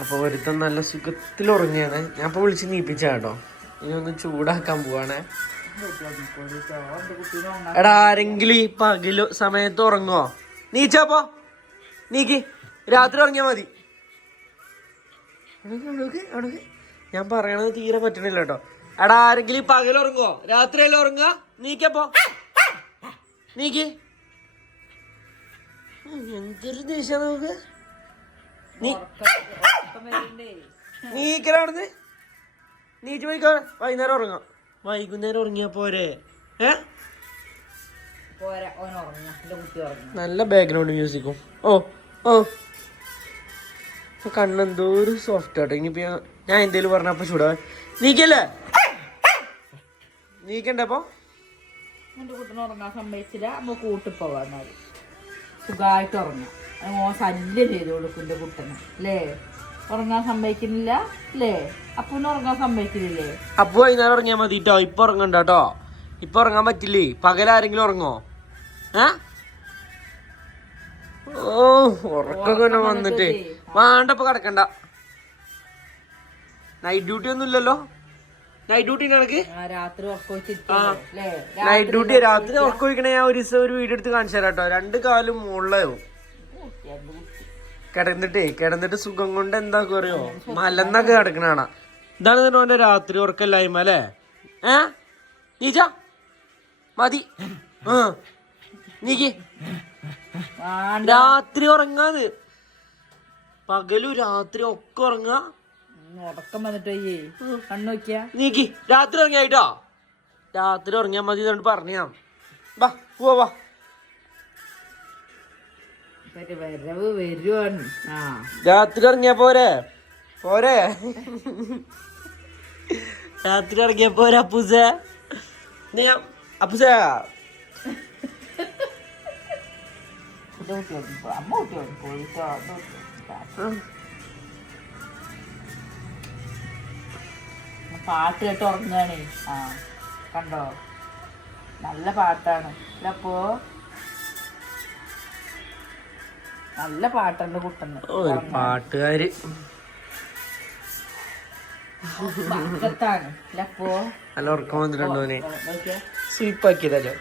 അപ്പൊ ഒരുത്തൻ നല്ല സുഖത്തിൽ ഉറങ്ങിയാണ് ഞാൻ ഇപ്പോൾ വിളിച്ച് നീപ്പിച്ച കേട്ടോ ഇനി ഒന്ന് ചൂടാക്കാൻ പോവാണേ. എടാ ആരെങ്കിലും ഈ പകൽ സമയത്ത് ഉറങ്ങോ നീച്ചപ്പോ നീക്കി. രാത്രി ഉറങ്ങിയാ മതി. ഞാൻ പറയണത് തീരെ പറ്റണില്ല കേട്ടോ. എടാ ആരെങ്കിലും ഈ പകൽ ഉറങ്ങോ രാത്രിയല്ലേ ഉറങ്ങുക? നീക്കപ്പോ നീക്കി. എന്തൊരു ദേഷ്യ നമുക്ക്. നീ നീക്കലാണെന്ന് നീറ്റ് പോയിക്കോ. വൈകുന്നേരം ഉറങ്ങാം. വൈകുന്നേരം ഉറങ്ങിയാ പോരെ. ഏ? നല്ല ബാക്ക്ഗ്രൗണ്ട് മ്യൂസിക്കും ഓ ഓ. കണ്ണെന്തോ ഒരു സോഫ്റ്റ് ആട്ടോ. ഇനിയിപ്പോ ഞാൻ- എന്തേലും പറഞ്ഞപ്പോ ചൂടാ നീക്കല്ലേ? നീക്കണ്ടപ്പോ എന്റെ കുട്ടനെ ഉറങ്ങാൻ സമ്മതിച്ചില്ല. നമ്മ കൂട്ടിൽ പോവാന്നാൽ സുഖമായിട്ട് ഉറങ്ങാം. ഓൻ ശല്യം ചെയ്ത് കൊടുക്കും എന്റെ കുട്ടനെ. അല്ലേ? ഉറങ്ങാൻ സമ്മതിക്കുന്നില്ല അല്ലേ അപ്പൂന് ഉറങ്ങാൻ സമ്മതിക്കുന്നില്ലേ? അപ്പൊ വൈകുന്നേരം ഉറങ്ങിയാ മതി കേട്ടോ ഇപ്പൊ ഉറങ്ങണ്ട കേട്ടോ ഇപ്പൊ ഉറങ്ങാൻ പറ്റില്ലേ? പകലാരെങ്കിലും ഉറങ്ങോ? ഏ? ഓ ഉറക്കൊക്കെ വന്നിട്ട്. വേണ്ടപ്പോ കിടക്കണ്ട. നൈറ്റ് ഡ്യൂട്ടി ഒന്നും ഇല്ലല്ലോ? നൈറ്റ് ഡ്യൂട്ടി അല്ലേ നൈറ്റ് ഡ്യൂട്ടി രാത്രി ഉറക്കൊഴിക്കണേ ഞാൻ ഒരു ദിവസം ഒരു വീഡിയോ എടുത്ത് കാണിച്ചു തരാം കേട്ടോ രണ്ട് കാലും മുകളിലാവും. കിടന്നിട്ടേ കിടന്നിട്ട് സുഖം കൊണ്ട് എന്താ അറിയോ? മലന്നൊക്കെ കിടക്കണാണ ഇതാണ് ഓന്റെ രാത്രി ഉറക്കല്ലായ്മ അല്ലേ? ഏ? നീച്ച മതി. ആ നീക്ക്. രാത്രി ഉറങ്ങാത് പകലു രാത്രി ഒക്കെ ഉറങ്ങാ. ഉറക്കം വന്നിട്ട് കണ്ണു രാത്രി ഉറങ്ങിയായിട്ടോ? രാത്രി ഉറങ്ങിയാ മതി ഇതുകൊണ്ട് പറഞ്ഞാ വാ പോവാ വരവ് വരുവാണ്. ആ. രാത്രി ഇറങ്ങിയാ പോരെ? പോരെ രാത്രി ഇറങ്ങിയ പോരെ അപ്പൂസ? അപ്പൂസ പാട്ട് കേട്ട് ഉറങ്ങുകയാണേ. ആ കണ്ടോ? നല്ല പാട്ടാണ്. അല്ല നല്ല പാട്ടുണ്ട് കുട്ടന്ന് ഒരു പാട്ടുകാര്. നല്ല ഉറക്കം വന്നിട്ടുണ്ടോ സ്വീപ്പാക്കിയതല്ലോ